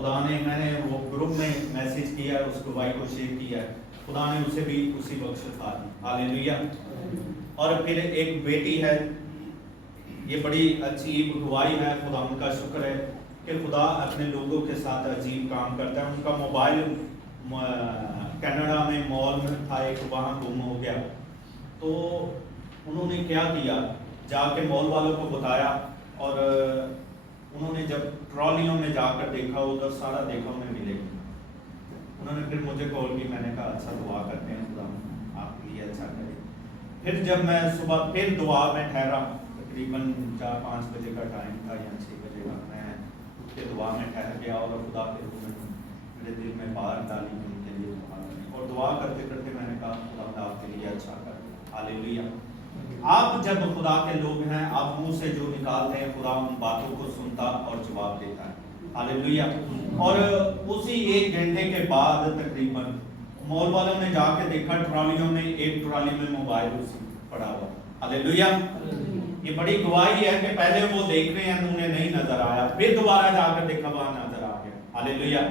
خدا نے میں نے وہ گروپ میں میسج کیا، اس گواہی کو شیئر کیا، خدا نے اسے بھی اسی وقت شفا دی، ہاللیلویہ۔ اور پھر ایک بیٹی ہے، یہ بڑی عجیب گواہی ہے، خدا ان کا شکر ہے کہ خدا اپنے لوگوں کے ساتھ عجیب کام کرتا ہے۔ ان کا موبائل کینیڈا میں مال میں تھا ایک، وہاں گم ہو گیا، تو انہوں نے کیا کیا، جا کے مال والوں کو بتایا، اور انہوں نے جب ٹرالیوں میں جا کر دیکھا، ادھر سارا دیکھا، انہیں ملے گی۔ انہوں نے پھر مجھے کال کی، میں نے کہا اچھا دعا کرتے ہیں، خدا آپ کے لیے اچھا کرے۔ پھر جب میں صبح پھر دعا میں ٹھہرا، تقریباً 4-5 بجے کا ٹائم تھا یا 6 بجے کا، میں پھر دعا میں ٹھہر گیا، اور خدا کے روح میں میرے دل میں بات ڈالی کہ ان کے لیے دعا کریں، اور دعا کرتے کرتے میں نے کہا خدا آپ کے لیے اچھا کرے، ہاللیلویہ۔ آپ جب خدا کے لوگ ہیں، آپ منہ سے جو نکالتے ہیں، خدا ان باتوں کو سنتا اور جواب دیتا ہے، ہاللیلویہ۔ اور اسی 1 گھنٹے کے بعد تقریباً مال والوں نے جا کے دیکھا، ٹرالیوں میں ایک ٹرالی میں موبائل پڑا ہوا، ہاللیلویہ۔ یہ بڑی گواہی ہے کہ پہلے وہ دیکھ رہے ہیں، انہیں نہیں نظر آیا، پھر دوبارہ جا کر دیکھا، وہاں نظر آ گیا، ہاللیلویہ۔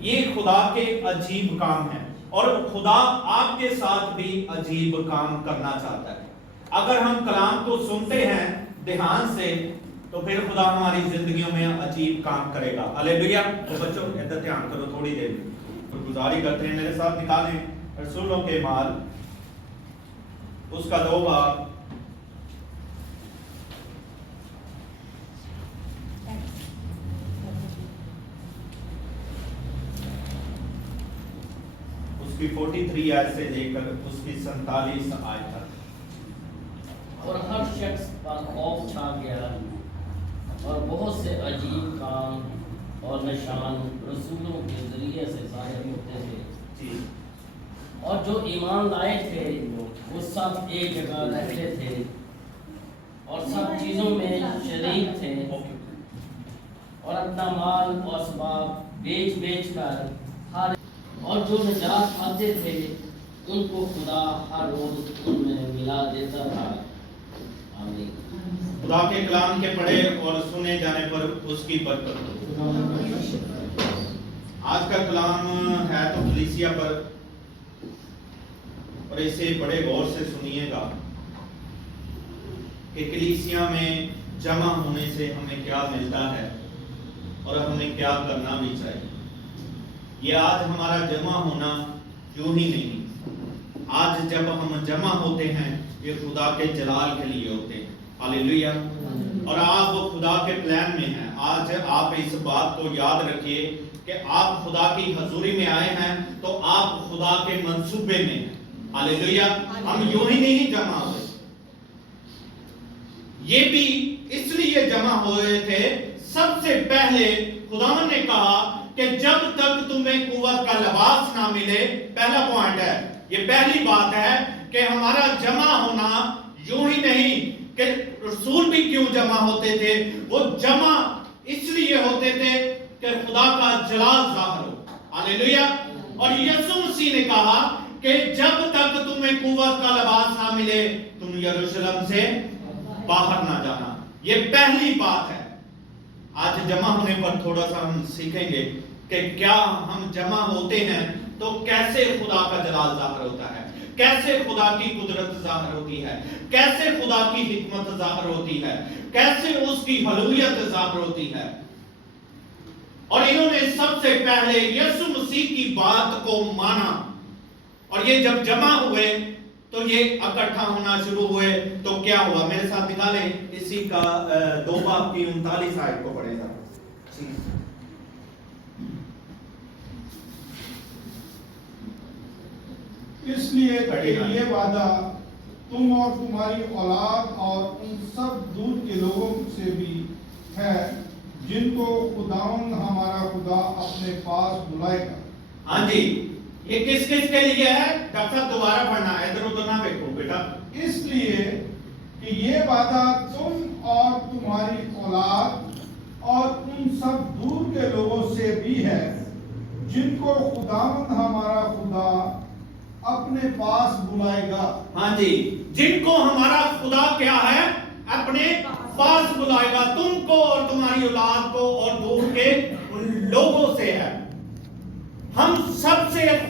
یہ خدا کے عجیب کام ہیں، اور خدا آپ کے ساتھ بھی عجیب کام کرنا چاہتا ہے۔ اگر ہم کلام کو سنتے ہیں دھیان سے، تو پھر خدا ہماری زندگیوں میں عجیب کام کرے گا، ہاللیلویہ۔ تو بچوں ادھر دھیان کرو تھوڑی دیر، تو گزاری کرتے ہیں، میرے ساتھ نکالیں رسولوں کے اعمال، اس کا 2 باب، اس کی 43 آیت سے لے کر اس کی 47 آیت تک۔ اور ہر شخص پر خوف چھا گیا، اور بہت سے عجیب کام اور نشان رسولوں کے ذریعے سے ظاہر ہوتے تھے، جی۔ اور جو ایمان لائے تھے وہ سب ایک جگہ رہتے تھے، اور سب چیزوں میں شریک تھے، اور اپنا مال اور اسباب بیچ کر ہر، اور جو نجات پاتے تھے ان کو خدا ہر روز ان میں ملا دیتا تھا، آمین۔ خدا کے کلام کے پڑھے اور سنے جانے پر اس کی برکت ہو۔ آج کا کلام ہے تو کلیسیا پر، اور اسے بڑے غور سے سنیے گا کہ کلیسیا میں جمع ہونے سے ہمیں کیا ملتا ہے اور ہمیں کیا کرنا بھی چاہیے۔ یہ آج ہمارا جمع ہونا یوں ہی نہیں، آج جب ہم جمع ہوتے ہیں یہ خدا کے جلال کے لیے ہوتے ہیں، ہاللیلویہ۔ اور آپ خدا کے پلان میں ہیں۔ آج آپ اس بات کو یاد رکھیے کہ آپ خدا کی حضوری میں آئے ہیں تو آپ خدا کے منصوبے میں ہیں، ہاللیلویہ۔ ہم یوں ہی نہیں جمع ہوئے، یہ بھی اس لیے جمع ہوئے تھے، سب سے پہلے خدا نے کہا کہ جب تک تمہیں قوت کا لباس نہ ملے، پہلا پوائنٹ ہے، یہ پہلی بات ہے کہ ہمارا جمع ہونا یوں ہی نہیں کہ رسول بھی کیوں جمع ہوتے تھے، وہ جمع اس لیے ہوتے تھے کہ خدا کا جلال ظاہر ہو، ہاللیلویہ۔ اور یسوع مسیح نے کہا کہ جب تک تمہیں قوت کا لباس نہ ملے تم یروشلم سے باہر نہ جانا، یہ پہلی بات ہے۔ آج جمع ہونے پر تھوڑا سا ہم سیکھیں گے کہ کیا ہم جمع ہوتے ہیں تو کیسے خدا کا جلال ظاہر ہوتا ہے، کیسے خدا کی قدرت ظاہر ہوتی ہے، کیسے خدا کی حکمت ظاہر ہوتی ہے، کیسے اس کی حلولیت ظاہر ہوتی ہے۔ اور انہوں نے سب سے پہلے یسوع مسیح کی بات کو مانا، اور یہ جب جمع ہوئے تو یہ اکٹھا ہونا شروع ہوئے تو کیا ہوا، میرے ساتھ نکالیں اسی کا 2 باب کی 39 آیت کو پڑھیں گا۔ اس لیے کہ یہ وعدہ تم اور تمہاری اولاد اور ان سب دور کے لوگوں سے بھی ہے جن کو خداوند ہمارا خدا اپنے پاس بلائے گا۔ ہاں جی، یہ کس کس کے لیے ہے؟ ڈاکٹر صاحب دوبارہ پڑھنا ہے، ادھر ادھر نہ دیکھو بیٹا۔ اس لیے کہ یہ وعدہ تم اور تمہاری اولاد اور ان سب دور کے لوگوں سے بھی ہے جن کو خداوند ہمارا خدا اپنے پاس بلائے گا۔ ہاں جی، جن کو ہمارا خدا کیا ہے؟ اپنے پاس بلائے گا، تم کو اور تمہاری اولاد کو اور دور کے ان لوگوں سے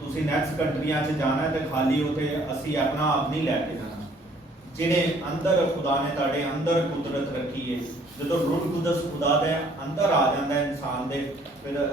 ਤੁਸੀਂ ਨੈਕਸਟ ਕੰਟਰੀਆਂ 'ਚ ਜਾਣਾ ਤੇ ਖਾਲੀ ਉਥੇ ਅਸੀਂ ਆਪਣਾ ਆਪ ਨਹੀਂ ਲੈ ਕੇ ਜਾਣਾ। ਜਿਹੜੇ ਅੰਦਰ ਖੁਦਾ ਨੇ ਤੁਹਾਡੇ ਅੰਦਰ ਕੁਦਰਤ ਰੱਖੀ ਹੈ, ਜਦੋਂ ਰੂਹ ਕੁਦਸ ਖੁਦਾ ਦੇ ਅੰਦਰ ਆ ਜਾਂਦਾ ਹੈ ਇਨਸਾਨ ਦੇ, ਫਿਰ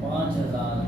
5000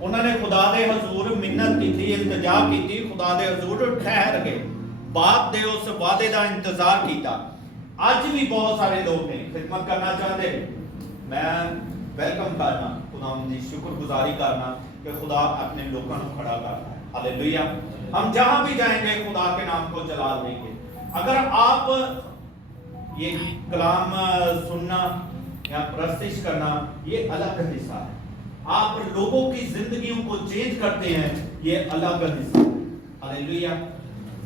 انہوں نے خدا دے حضور منت کی تھی، التجا کی تھی، خدا دے حضور ٹھہر گئے، باپ دے اس وعدے دا انتظار کیتا۔ آج بھی بہت سارے لوگ ہیں خدمت کرنا چاہتے ہیں، میں ویلکم کرنا، خدا دی شکر گزاری کرنا کہ خدا اپنے لوگوں کو کھڑا کرتا ہے۔ ہاللیلویہ۔ ہم جہاں بھی جائیں گے خدا کے نام کو جلال دیں گے۔ اگر آپ یہ کلام سننا یا پرستش کرنا یہ الگ حصہ ہے، آپ لوگوں کی زندگیوں کو چینج کرتے ہیں یہ الگ حصہ ہے۔ ہاللیلویہ۔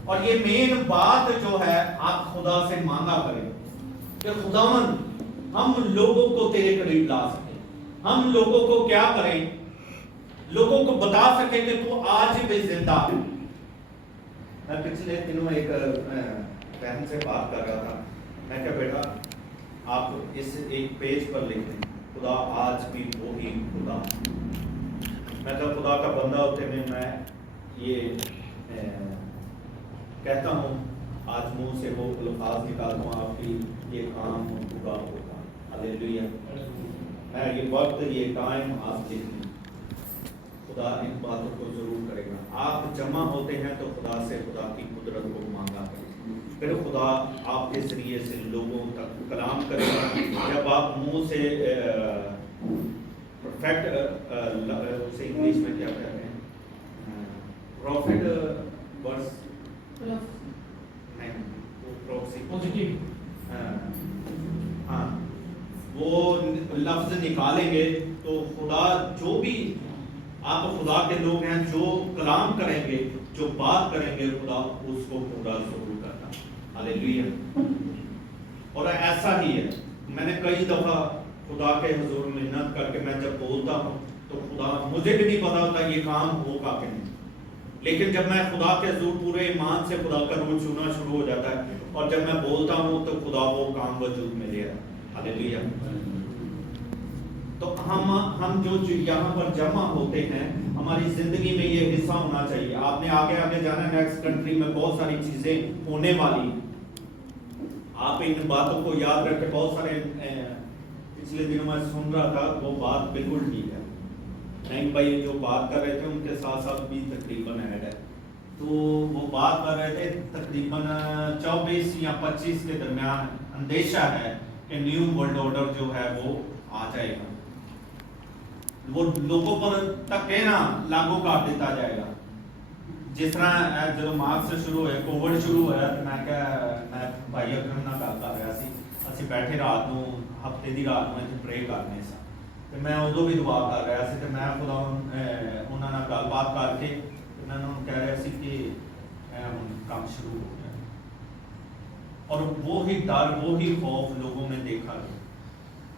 اور یہ مین بات جو ہے آپ خدا سے مانگا کریں کہ خداوند ہم لوگوں کو تیرے قریب لا سکیں، ہم لوگوں کو کیا کریں، لوگوں کو بتا سکیں کہ تو آج بھی زندہ ہے۔ میں پچھلے دنوں ایک بہن سے بات کر رہا تھا، میں کہا بیٹا آپ اس ایک پیج پر لکھیں خدا آج بھی وہی خدا۔ میں کہا خدا کا بندہ ہوتے ہوئے میں یہ کہتا ہوں، آج منہ سے وہ الفاظ نکالتا ہوں آپ کی یہ کام پورا ہوگا۔ ہاللیلویہ۔ میں یہ وقت یہ ٹائم آپ دیکھیں، خدا ان باتوں کو ضرور کرے گا۔ آپ جمع ہوتے ہیں تو خدا سے خدا کی قدرت کو مانگا کریں، پھر خدا آپ کے ذریعے سے لوگوں تک کلام کرے گا۔ جب آپ منہ سے پرفیکٹ اسے انگلش میں کیا کہتے ہیں، پروفٹ ورس ہاں وہ لفظ نکالیں گے تو خدا جو بھی آپ خدا کے لوگ ہیں جو کلام کریں گے، جو بات کریں گے، خدا اس کو پورا ضرور کرتا۔ ہاللیلویہ۔ اور ایسا ہی ہے، میں نے کئی دفعہ خدا کے حضور منت کر کے میں جب بولتا ہوں تو خدا مجھے بھی نہیں پتا ہوتا یہ کام ہوگا کہ نہیں، لیکن جب میں خدا کے حضور پورے ایمان سے خدا کا روح چھونا شروع ہو جاتا ہے اور جب میں بولتا ہوں تو خدا وہ کام وجود میں لے آتا۔ ہاللیلویہ۔ تو ہم جو یہاں پر جمع ہوتے ہیں ہماری زندگی میں یہ حصہ ہونا چاہیے۔ آپ نے آگے آگے جانا، نیکسٹ کنٹری میں بہت ساری چیزیں ہونے والی، آپ ان باتوں کو یاد رکھیں۔ بہت سارے پچھلے دنوں میں سن رہا تھا، وہ بات بالکل ٹھیک ہے، نہیں بھائی جو بات کر رہے تھے ان کے ساتھ ساتھ بھی تقریباً ایڈ ہے، تو وہ بات کر رہے تھے تقریباً 24 یا 25 کے درمیان اندیشہ ہے کہ نیو ورلڈ آرڈر جو ہے وہ آ جائے گا، وہ لوگوں پر تک نا لاگو کر دیتا جائے گا۔ جس طرح جب مارچ سے شروع ہوئے، کووڈ شروع ہوا، تو میں بھائی اکرم نہ گل کر رہا سی، اسی بیٹھے رات نو ہفتے دی رات نو اتنے پرے کرنے سا، تو میں ادو بھی دعا کر رہا سی، تو میں خدا انہوں نے گل بات کر کے میں انہوں کہہ رہا سی کہ کام شروع ہو گیا، اور وہی ڈر وہی خوف لوگوں میں دیکھا گیا،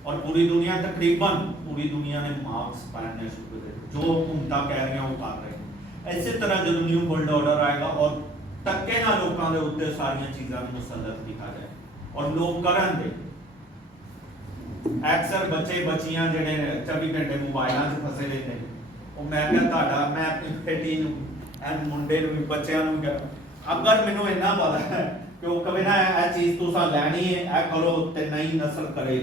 اور پوری دنیا تقریباً پوری دنیا نے ماسک پہننے شروع کر دیے، جو حکومتاں کہہ رہی ہیں وہ کر رہے ہیں۔ اسی طرح جب نیو ورلڈ آرڈر آئے گا اور تکے نہ لوگوں کے اوپر ساری چیزاں مسلط دکھا جائے اور لوگ کرن دے۔ اکثر بچے بچیاں جڑے 24 گھنٹے موبائلاں 'ਚ پھسے رہتے ہیں، وہ میں کہتا تہاڈا میں اپنی بیٹی نوں منڈے نوں بچیاں نوں کہ اگر مینوں اتنا پتا ہے کہ وہ کبھی نہ یہ چیز تساں لینی ہے، اے کرو تے نئی نسل کرے،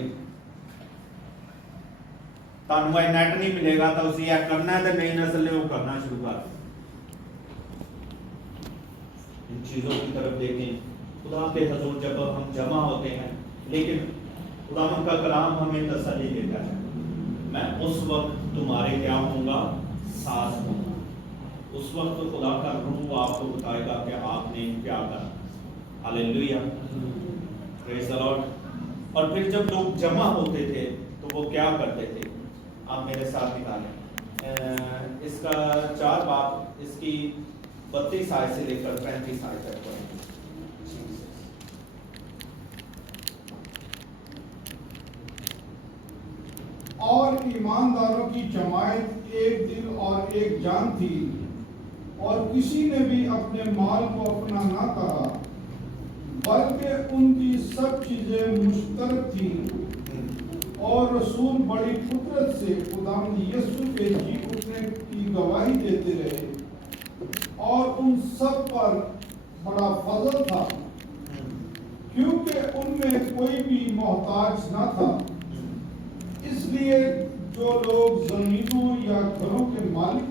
تانوں اے نیٹ نہیں ملے گا تو اسی یہ کرنا ہے، تے نئی نسل نے وہ کرنا شروع کر دیا۔ ان چیزوں کی طرف دیکھیں، خدا کے حضور جب ہم جمع ہوتے ہیں، لیکن خدا کا کلام ہمیں تسلی دیتا ہے، میں اس وقت تمہارے کیا ہوں گا، ساتھ ہوں گا۔ اس وقت خدا کا روح آپ کو بتائے گا کہ آپ نے کیا کرنا۔ ہاللیلویہ، پریز دی لارڈ۔ اور پھر جب لوگ جمع ہوتے تھے تو وہ کیا کرتے تھے، آپ میرے ساتھ نکالیں اس کا 4 باب، اس کی 32 آیت سے لے کر 35 آیت تک پڑھیں۔ اور ایمانداروں کی جماعت ایک دل اور ایک جان تھی، اور کسی نے بھی اپنے مال کو اپنا نہ کہا، بلکہ ان کی سب چیزیں مشترک تھیں، اور رسول بڑی قدرت سے خداوند یسوع کے جی اٹھنے کی گواہی دیتے رہے، اور ان سب پر بڑا فضل تھا، کیونکہ ان میں کوئی بھی محتاج نہ تھا۔ اس لیے جو لوگ زمینوں یا گھروں کے مالک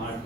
8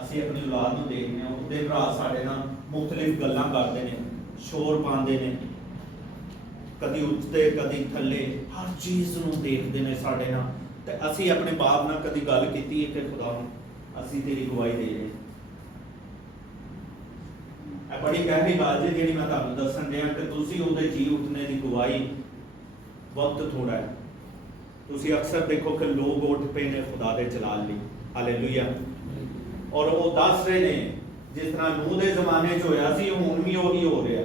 ਅਸੀਂ ਆਪਣੀ ਔਲਾਦ ਨੂੰ ਦੇਖਦੇ ਹਾਂ, ਉਹਦੇ ਭਰਾ ਸਾਡੇ ਨਾਲ ਮੁxtਲਿਫ ਗੱਲਾਂ ਕਰਦੇ ਨੇ, ਸ਼ੋਰ ਪਾਉਂਦੇ ਨੇ, ਕਦੀ ਉੱਚੇ ਕਦੀ ਥੱਲੇ, ਹਰ ਚੀਜ਼ ਨੂੰ ਦੇਖਦੇ ਨੇ ਸਾਡੇ ਨਾਲ। ਤੇ ਅਸੀਂ ਆਪਣੇ ਬਾਪ ਨਾਲ ਕਦੀ ਗੱਲ ਕੀਤੀ ਹੈ ਕਿ ਖੁਦਾ ਨੂੰ ਅਸੀਂ ਤੇਰੀ ਗਵਾਹੀ ਦੇ ਰਹੇ ਹਾਂ। ਇਹ ਬੜੀ ਗਹਿਰੀ ਗੱਲ ਹੈ ਜਿਹੜੀ ਮੈਂ ਤੁਹਾਨੂੰ ਦੱਸਣ ਡਿਆ ਕਿ ਤੁਸੀਂ ਉਹਦੇ ਜੀ ਉੱਠਣੇ ਦੀ ਗਵਾਹੀ, ਵਕਤ ਥੋੜਾ ਹੈ। ਤੁਸੀਂ ਅਕਸਰ ਦੇਖੋ ਕਿ ਲੋਕ ਉੱਠ ਪਏ ਨੇ ਖੁਦਾ ਦੇ ਜਲਾਲ ਲਈ। ਹਾਲੇਲੂਇਆ। ਔਰ ਉਹ ਦੱਸ ਰਹੇ ਨੇ ਜਿਸ ਤਰ੍ਹਾਂ ਨੂਹ ਦੇ ਜ਼ਮਾਨੇ 'ਚ ਹੋਇਆ ਸੀ ਹੁਣ ਵੀ ਉਹੀ ਹੋ ਰਿਹਾ।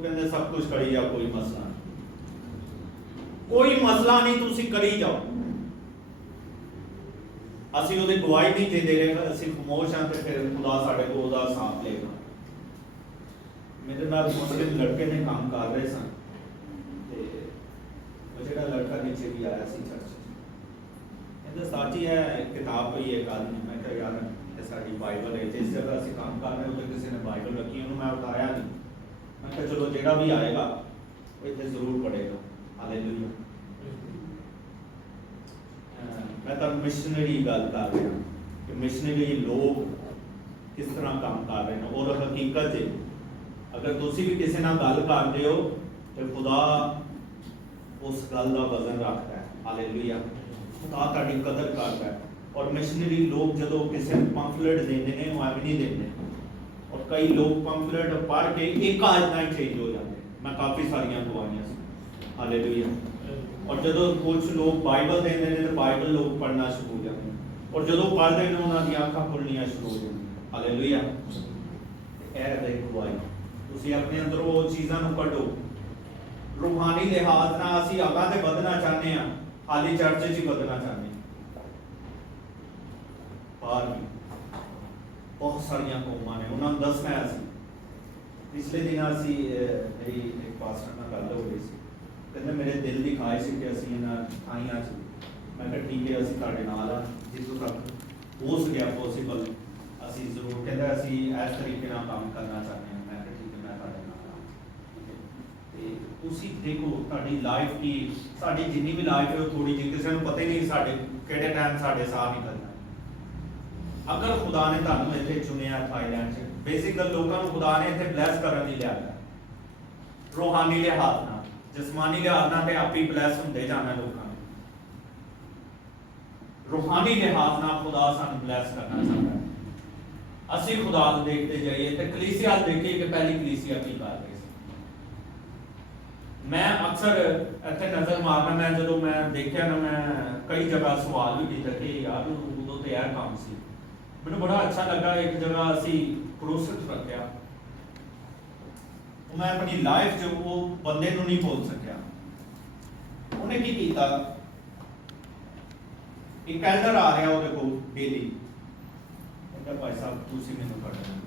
ਉਹ ਕਹਿੰਦੇ ਸਭ ਕੁਝ ਕਰੀ ਜਾ, ਕੋਈ ਮਸਲਾ ਨਹੀਂ, ਕੋਈ ਮਸਲਾ ਨਹੀਂ, ਤੁਸੀਂ ਕਰੀ ਜਾਓ। ਅਸੀਂ ਉਹਦੀ ਗਵਾਹੀ ਨਹੀਂ ਦੇ ਰਹੇ, ਅਸੀਂ ਖਮੋਸ਼ ਹਾਂ, ਤੇ ਫਿਰ ਖੁਦਾ ਸਾਡੇ ਕੋਲ ਉਹਦਾ ਸਾਥ ਲਏਗਾ। ਮੇਰੇ ਨਾਲ ਮੁਸਲਿਮ ਲੜਕੇ ਨੇ ਕੰਮ ਕਰ ਰਹੇ ਸਨ, ਤੇ ਉਹ ਜਿਹੜਾ ਲੜਕਾ ਨੀਚੇ ਵੀ ਆਇਆ ਸੀ ਚਰਚ 'ਚ, ਕਹਿੰਦਾ ਸਾਚੀ ਹੈ ਕਿਤਾਬ ਪਈ ਹੈ ਕੱਲ੍ਹ ਨੂੰ। ਮੈਂ ਕਿਹਾ ਯਾਰ ਇਹ ਸਾਡੀ ਬਾਈਬਲ ਹੈ, ਜਿਸ ਜਗ੍ਹਾ ਅਸੀਂ ਕੰਮ ਕਰ ਰਹੇ ਉੱਥੇ ਕਿਸੇ ਨੇ ਬਾਈਬਲ ਰੱਖੀ, ਉਹਨੂੰ ਮੈਂ ਉਤਾਰਿਆ ਨਹੀਂ। ਮੈਂ ਕਿਹਾ ਚਲੋ ਜਿਹੜਾ ਵੀ ਆਏਗਾ ਉਹ ਇੱਥੇ ਜ਼ਰੂਰ ਪੜ੍ਹੇਗਾ। ਹਾਲੇਲੂਇਆ। ਮੈਂ ਤਾਂ ਮਿਸ਼ਨਰੀ ਗੱਲ ਕਰ ਰਿਹਾ ਕਿ ਮਿਸ਼ਨਰੀ ਲੋਕ ਕਿਸ ਤਰ੍ਹਾਂ ਕੰਮ ਕਰ ਰਹੇ ਨੇ, ਔਰ ਹਕੀਕਤ 'ਚ ਅਗਰ ਤੁਸੀਂ ਵੀ ਕਿਸੇ ਨਾਲ ਗੱਲ ਕਰਦੇ ਹੋ ਤੇ ਖੁਦਾ ਉਸ ਗੱਲ ਦਾ ਵਜ਼ਨ ਰੱਖਦਾ ਹੈ। ਹਾਲੇਲੂਇਆ। ਖੁਦਾ ਤੁਹਾਡੀ ਕਦਰ ਕਰਦਾ ਹੈ। ਔਰ ਮਿਸ਼ਨਰੀ ਲੋਕ ਜਦੋਂ ਕਿਸੇ ਨੂੰ ਪੰਫਲੇਟ ਦਿੰਦੇ ਨੇ, ਉਹ ਐਵੇਂ ਨਹੀਂ ਦਿੰਦੇ, ਔਰ ਕਈ ਲੋਕ ਪੰਫਲੇਟ ਪੜ੍ਹ ਕੇ ਇੱਕ ਆਇਤ ਨਾਲ ਚੇਂਜ ਹੋ ਜਾਂਦੇ। ਮੈਂ ਕਾਫੀ ਸਾਰੀਆਂ ਗਵਾਹੀਆਂ ਸੀ। ਹਾਲੇਲੂਇਆ। ਔਰ ਜਦੋਂ ਕੁਝ ਲੋਕ ਬਾਈਬਲ ਦਿੰਦੇ ਨੇ ਤੇ ਬਾਈਬਲ ਲੋਕ ਪੜ੍ਹਨਾ ਸ਼ੁਰੂ ਹੋ ਜਾਂਦੇ, ਔਰ ਜਦੋਂ ਪੜ੍ਹਦੇ ਨੇ ਉਹਨਾਂ ਦੀਆਂ ਅੱਖਾਂ ਖੁੱਲਣੀਆਂ ਸ਼ੁਰੂ ਹੋ ਜਾਂਦੀਆਂ। ਹਾਲੇਲੂਇਆ। ਇਹ ਹੈ ਗਵਾਹੀ। ਤੁਸੀਂ ਆਪਣੇ ਅੰਦਰੋਂ ਉਹ ਚੀਜ਼ਾਂ ਨੂੰ ਕੱਢੋ। ਰੂਹਾਨੀ ਲਿਹਾਜ਼ ਨਾਲ ਅਸੀਂ ਅੱਗੇ ਤੇ ਵਧਣਾ ਚਾਹੁੰਦੇ ਹਾਂ, ਹਾਲੀ ਚਰਚ 'ਚ ਹੀ ਵਧਣਾ ਚਾਹੁੰਦੇ ਹਾਂ। ਬਾਹਰ ਵੀ ਬਹੁਤ ਸਾਰੀਆਂ ਕੌਮਾਂ ਨੇ, ਉਹਨਾਂ ਨੂੰ ਦੱਸਣਾ ਹੈ। ਅਸੀਂ ਪਿਛਲੇ ਦਿਨਾਂ ਅਸੀਂ ਮੇਰੀ ਇੱਕ ਪਾਸਟਰ ਨਾਲ ਗੱਲ ਹੋ ਰਹੀ ਸੀ, ਕਹਿੰਦੇ ਮੇਰੇ ਦਿਲ ਦੀ ਖਾਹਿਸ਼ ਸੀ ਕਿ ਅਸੀਂ ਇਹਨਾਂ ਥਾਈਆਂ 'ਚ, ਮੈਂ ਕਿਹਾ ਠੀਕ ਹੈ ਅਸੀਂ ਤੁਹਾਡੇ ਨਾਲ ਆ, ਜਿੱਥੋਂ ਤੱਕ ਹੋ ਸਕਿਆ ਪੋਸੀਬਲ ਅਸੀਂ ਜ਼ਰੂਰ। ਕਹਿੰਦਾ ਅਸੀਂ ਇਸ ਤਰੀਕੇ ਨਾਲ ਕੰਮ ਕਰਨਾ ਚਾਹੁੰਦੇ ਹਾਂ। ਮੈਂ ਕਿਹਾ ਠੀਕ ਹੈ ਮੈਂ ਤੁਹਾਡੇ ਨਾਲ ਆ। ਤੇ ਤੁਸੀਂ ਦੇਖੋ ਤੁਹਾਡੀ ਲਾਈਫ ਕੀ, ਸਾਡੀ ਜਿੰਨੀ ਵੀ ਲਾਈਫ ਹੈ ਉਹ ਥੋੜੀ ਜਿਹੀ, ਕਿਸੇ ਨੂੰ ਪਤਾ ਹੀ ਨਹੀਂ ਸਾਡੇ ਕਿਹੜੇ ਟਾਈਮ ਸਾਡੇ ਸਾਹ ਨਿਕਲਣਾ। ਅਗਰ ਖੁਦਾ ਨੇ ਤੁਹਾਨੂੰ ਇੱਥੇ ਚੁਣਿਆ ਥਾਈਲੈਂਡ 'ਚ, ਬੇਸਿਕ ਗੱਲ ਲੋਕਾਂ ਨੂੰ ਖੁਦਾ ਨੇ ਇੱਥੇ ਬਲੈਸ ਕਰਨ ਲਈ ਲਿਆਇਆ। ਰੂਹਾਨੀ ਲਿਹਾਜ਼ ਨਾਲ, ਜਿਸਮਾਨੀ ਲਿਹਾਜ਼ ਨਾਲ ਤੇ ਆਪੀ ਬਲੈਸ ਹੁੰਦੇ ਜਾਣਾ ਲੋਕਾਂ ਨੇ। ਰੂਹਾਨੀ ਲਿਹਾਜ਼ ਨਾਲ ਖੁਦਾ ਸਾਨੂੰ ਬਲੈਸ ਕਰਨਾ ਚਾਹੁੰਦਾ ਹੈ। ਅਸੀਂ ਖੁਦਾ ਨੂੰ ਦੇਖਦੇ ਜਾਈਏ ਤੇ ਕਲੀਸਿਆ ਦੇਖੀਏ ਕਿ ਪਹਿਲੀ ਕਲੀਸਿਆ ਕੀ ਕਰ ਰਹੀ ਸੀ। ਮੈਂ ਅਕਸਰ ਇੱਥੇ ਨਜ਼ਰ ਮਾਰਨਾ, ਮੈਂ ਜਦੋਂ ਮੈਂ ਦੇਖਿਆ ਨਾ, ਮੈਂ ਕਈ ਜਗ੍ਹਾ ਸਵਾਲ ਵੀ ਕੀਤਾ ਕਿ ਯਾਰ ਉਦੋਂ ਤੇ ਇਹ ਕੰਮ ਸੀ। ਮੈਨੂੰ ਬੜਾ ਅੱਛਾ ਲੱਗਾ, ਇੱਕ ਜਗ੍ਹਾ ਅਸੀਂ ਕਰੂਸਿਫਿਕਸ ਰੱਖਿਆ, ਮੈਂ ਆਪਣੀ ਲਾਈਫ 'ਚ ਉਹ ਬੰਦੇ ਨੂੰ ਨਹੀਂ ਭੁੱਲ ਸਕਿਆ। ਉਹਨੇ ਕੀ ਕੀਤਾ, ਇੱਕ ਐਲਡਰ ਆ ਰਿਹਾ ਉਹਦੇ ਕੋਲ ਡੇਲੀ, ਕਹਿੰਦਾ ਭਾਈ ਸਾਹਿਬ ਤੁਸੀਂ ਮੈਨੂੰ ਪੜ੍ਹਨਾ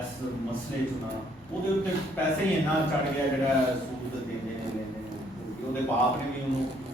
ਇਸ ਮਸਲੇ 'ਚ ਨਾ। ਉਹਦੇ ਉੱਤੇ ਪੈਸੇ ਹੀ ਇੰਨਾ ਚੜ ਗਿਆ ਜਿਹੜਾ ਸੂਦ ਦਿੰਦੇ ਨੇ ਲੈਂਦੇ ਨੇ। ਉਹਦੇ ਬਾਪ ਨੇ ਵੀ ਉਹਨੂੰ,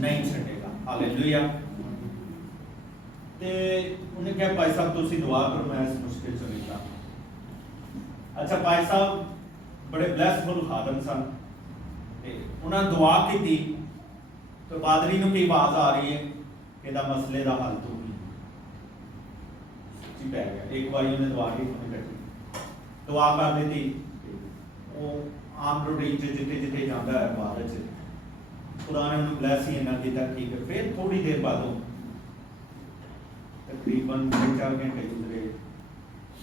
ਨਹੀਂ ਛੱਡੇਗਾ। ਹਾਲੇਲੂਇਆ। ਤੇ ਉਹਨੇ ਕਿਹਾ ਭਾਈ ਸਾਹਿਬ ਤੁਸੀਂ ਦੁਆ ਕਰੋ ਮੈਂ ਇਸ ਮੁਸ਼ਕਿਲ 'ਚੋਂ ਨਿਕਲਾਂ। ਅੱਛਾ ਭਾਈ ਸਾਹਿਬ ਬੜੇ ਬਲੈਸਫੁਲ ਖਾਦਮ ਸਨ, ਤੇ ਉਹਨਾਂ ਦੁਆ ਕੀਤੀ ਤੇ ਪਾਦਰੀ ਨੂੰ ਕੀ ਆਵਾਜ਼ ਆ ਰਹੀ ਹੈ, ਇਹਦਾ ਮਸਲੇ ਦਾ ਹੱਲ ਤੂੰ ਹੀ। ਸੱਚੀ ਪੈ ਗਿਆ। ਇੱਕ ਵਾਰੀ ਉਹਨੇ ਦੁਆ ਕੀਤੀ, ਉਹਨੇ ਕੱਟੀ ਦੁਆ ਕਰ ਦਿੱਤੀ। ਉਹ ਆਮ ਰੂਟੀਨ 'ਚ ਜਿੱਥੇ ਜਿੱਥੇ ਜਾਂਦਾ ਹੈ ਭਾਰਤ 'ਚ, ਖੁਦਾ ਨੇ ਉਹਨੂੰ ਬਲੈਸ ਹੀ ਇੰਨਾ ਕੀਤਾ। ਠੀਕ ਹੈ। ਫਿਰ ਥੋੜੀ ਦੇਰ ਬਾਅਦ ਤਕਰੀਬਨ 3-4 ਘੰਟੇ ਗੁਜ਼ਰੇ,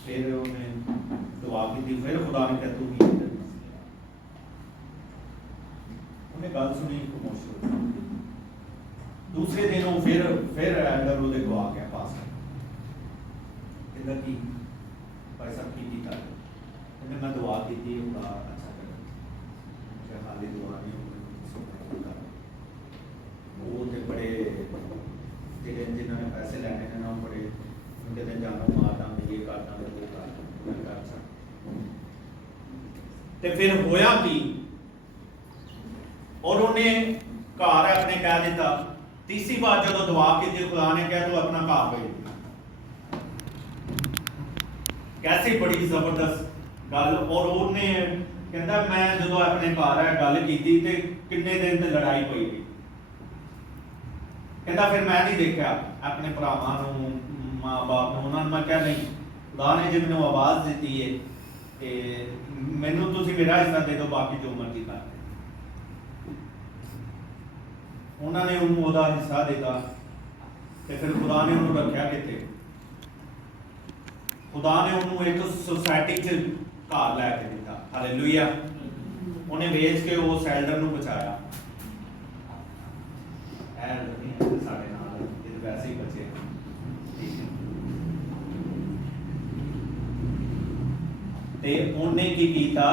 ਫਿਰ ਉਹਨੇ ਦੁਆ ਕੀਤੀ, ਫਿਰ ਖੁਦਾ ਨੇ ਕਿਹਾ ਤੂੰ ਹੀ ਇੱਧਰ। ਉਹਨੇ ਗੱਲ ਸੁਣੀ, ਖਾਮੋਸ਼ ਹੋ ਗਿਆ। ਦੂਸਰੇ ਦਿਨ ਉਹ ਫਿਰ ਐਲਡਰ ਉਹਦੇ ਕੋਲ ਆ ਗਿਆ ਪਾਸ, ਕਹਿੰਦਾ ਕੀ ਭਾਈ ਸਾਹਿਬ ਕੀ ਕੀਤਾ? ਕਹਿੰਦਾ ਮੈਂ ਦੁਆ ਕੀਤੀ, ਖੁਦਾ ਅੱਛਾ ਕਰੇ। ਹਾਲੇ ਦੁਆ ਨਹੀਂ ਉਹ ਤੇ ਬੜੇ ਜਿਹੜੇ ਜਿਨ੍ਹਾਂ ਨੇ ਪੈਸੇ ਲੈਣੇ ਨੇ ਨਾ, ਉਹ ਬੜੇ ਕਿਤੇ ਜਾਣਾ ਮਾਰ ਦਾਂਗੇ, ਇਹ ਕਰ ਦਾਂਗੇ, ਉਹ ਕਰ ਅੱਛਾ। ਤੇ ਫਿਰ ਹੋਇਆ ਕੀ, ਔਰ ਉਹਨੇ ਘਰ ਆਪਣੇ ਕਹਿ ਦਿੱਤਾ। ਤੀਸਰੀ ਵਾਰ ਜਦੋਂ ਦੁਆ ਕੀਤੀ, ਖੁਦਾ ਨੇ ਕਿਹਾ ਤੂੰ ਆਪਣਾ ਘਰ ਭੇਜ। ਕੈਸੀ ਬੜੀ ਜ਼ਬਰਦਸਤ ਗੱਲ। ਔਰ ਉਹਨੇ ਕਹਿੰਦਾ ਮੈਂ ਜਦੋਂ ਆਪਣੇ ਘਰ ਆ ਗੱਲ ਕੀਤੀ ਤੇ ਕਿੰਨੇ ਦਿਨ ਤੇ ਲੜਾਈ ਪਈ ਗਈ। ਕਹਿੰਦਾ ਫਿਰ ਮੈਂ ਨਹੀਂ ਦੇਖਿਆ ਆਪਣੇ ਭਰਾਵਾਂ ਨੂੰ, ਮਾਂ ਬਾਪ ਨੂੰ, ਉਹਨਾਂ ਨੂੰ ਮੈਂ ਕਿਹਾ ਨਹੀਂ, ਖੁਦਾ ਨੇ ਜੇ ਮੈਨੂੰ ਆਵਾਜ਼ ਦਿੱਤੀ ਹੈ ਤੇ ਮੈਨੂੰ ਤੁਸੀਂ ਮੇਰਾ ਹਿੱਸਾ ਦੇ ਦਿਓ, ਬਾਕੀ ਜੋ ਮਰਜ਼ੀ ਕਰ। ਉਹਨਾਂ ਨੇ ਉਹਨੂੰ ਉਹਦਾ ਹਿੱਸਾ ਦਿੱਤਾ ਤੇ ਫਿਰ ਖੁਦਾ ਨੇ ਉਹਨੂੰ ਰੱਖਿਆ ਕਿੱਥੇ? ਖੁਦਾ ਨੇ ਉਹਨੂੰ ਇੱਕ ਸੁਸਾਇਟੀ 'ਚ ਘਰ ਲੈ ਕੇ ਦਿੱਤਾ। ਹਾਲੇਲੂਇਆ। ਉਹਨੇ ਵੇਚ ਕੇ ਉਸ ਐਲਡਰ ਨੂੰ ਬਚਾਇਆ। ਖੈਰ ਨਹੀਂ ਹੈ ਸਾਡੇ ਨਾਲ, ਇਹ ਵੈਸੇ ਹੀ ਬਚੇ ਠੀਕ ਹੈ। ਤੇ ਉਹਨੇ ਕੀ ਕੀਤਾ,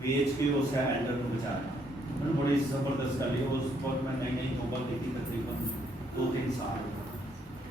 ਵੇਚ ਕੇ ਉਸ ਐਂਡਰ ਨੂੰ ਬਚਾਇਆ। ਮੈਨੂੰ ਬੜੀ ਜ਼ਬਰਦਸਤ ਗੱਲ ਹੈ, ਉਸ ਵਕਤ ਮੈਂ ਨਈ ਤੋਬਾ ਕੀਤੀ ਤਕਰੀਬਨ 2-3 ਸਾਲ,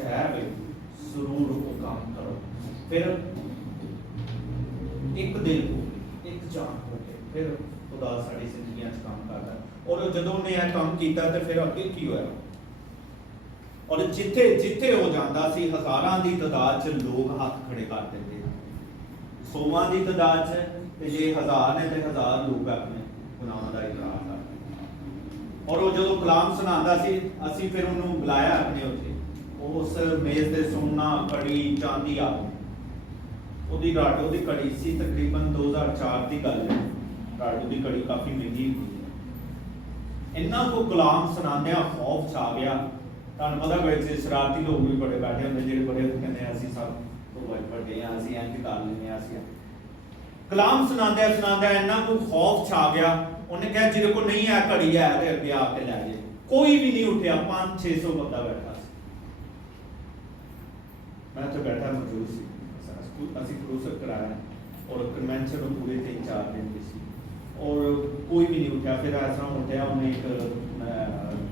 ਹੈ ਵੇ ਜ਼ਰੂਰ ਉਹ ਕੰਮ ਕਰੋ। ਫਿਰ ਇੱਕ ਦਿਲ ਹੋ ਕੇ, ਇੱਕ ਜਾਨ ਹੋ ਕੇ ਫਿਰ ਖੁਦਾ ਸਾਡੀ ਜ਼ਿੰਦਗੀਆਂ 'ਚ ਕੰਮ ਕਰਦਾ ਹੈ। ਔਰ ਜਦੋਂ ਉਹਨੇ ਇਹ ਕੰਮ ਕੀਤਾ ਤੇ ਫਿਰ ਅੱਗੇ ਕੀ ਹੋਇਆ, ਔਰ ਜਿੱਥੇ ਜਿੱਥੇ ਹੋ ਜਾਂਦਾ ਸੀ ਹਜ਼ਾਰਾਂ ਦੀ ਤਾਦਾਦ 'ਚ ਲੋਕ ਹੱਥ ਖੜੇ ਕਰ ਦਿੰਦੇ, 100 ਦੀ ਤਾਦਾਦ 'ਚ, ਤੇ ਜੇ 1000 ਨੇ ਤੇ 1000 ਲੋਕ ਆਪਣੇ ਗੁਨਾਹਾਂ ਦਾ ਇਕਰਾਰ ਕਰਦੇ। ਔਰ ਉਹ ਜਦੋਂ ਕਲਾਮ ਸੁਣਾਉਂਦਾ ਸੀ, ਅਸੀਂ ਫਿਰ ਉਹਨੂੰ ਬੁਲਾਇਆ ਆਪਣੇ ਉੱਤੇ, ਉਸ ਮੇਜ਼ ਤੇ ਸੋਨਾ, ਕੜੀ, ਚਾਂਦੀ ਆ ਉਹਦੀ ਰਾਡੋ ਦੀ ਕੜੀ ਸੀ, ਤਕਰੀਬਨ 2004 ਦੀ ਗੱਲ ਹੈ। ਰਾਡੋ ਦੀ ਕੜੀ ਕਾਫੀ ਮਹਿੰਗੀ ਹੁੰਦੀ ਹੈ। ਇੰਨਾ ਕੋ ਕਲਾਮ ਸੁਣਾਉਂਦਿਆਂ ਖੌਫ ਛਾ ਗਿਆ। ਤੁਹਾਨੂੰ ਪਤਾ ਵਿੱਚ ਸ਼ਰਾਰਤੀ ਲੋਕ ਵੀ ਬੜੇ ਬੈਠੇ ਹੁੰਦੇ, ਜਿਹੜੇ ਬੜੇ ਕਹਿੰਦੇ ਅਸੀਂ ਸਭ ਤੋਂ ਵੱਡੇ ਹਾਂ, ਅਸੀਂ ਇੰਜ ਕਰ ਲੈਂਦੇ ਹਾਂ, ਅਸੀਂ ਕਲਾਮ ਸੁਣਾਉਂਦਿਆਂ ਸੁਣਾਉਂਦਿਆਂ ਇੰਨਾ ਕੋ ਖੌਫ ਛਾ ਗਿਆ। ਉਹਨੇ ਕਿਹਾ ਜਿਹਦੇ ਕੋਲ ਨਹੀਂ ਹੈ ਘੜੀ ਹੈ ਤੇ ਅੱਗੇ ਆ ਕੇ ਲੈ ਜੇ। ਕੋਈ ਵੀ ਨਹੀਂ ਉੱਠਿਆ, 500-600 ਬੰਦਾ ਬੈਠਾ ਸੀ। ਮੈਂ ਤਾਂ ਬੈਠਾ ਮੌਜੂਦ ਸੀ। ਅਸੀਂ ਕਰੂਸਰ ਕਰਾਇਆ ਔਰ ਕਨਵੈਨਸ਼ਨ ਨੂੰ ਪੂਰੇ 3-4 ਦਿਨ ਦੀ ਸੀ ਔਰ ਕੋਈ ਵੀ ਨਹੀਂ ਉੱਠਿਆ। ਫਿਰ ਇਸ ਤਰ੍ਹਾਂ ਉੱਠਿਆ, ਉਹਨੇ ਇੱਕ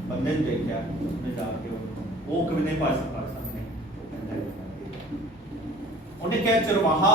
ਬੰਦੇ ਨੂੰ ਦੇਖਿਆ, ਉਹਨੇ ਜਾ ਕੇ ਉਹ ਕਿਵੇਂ ਪਾਕਿਸਤਾਨ ਨੇ ਉਹ ਕਹਿੰਦਾ ਉਹਨੇ ਕਿਹਾ ਚਰਵਾਹਾ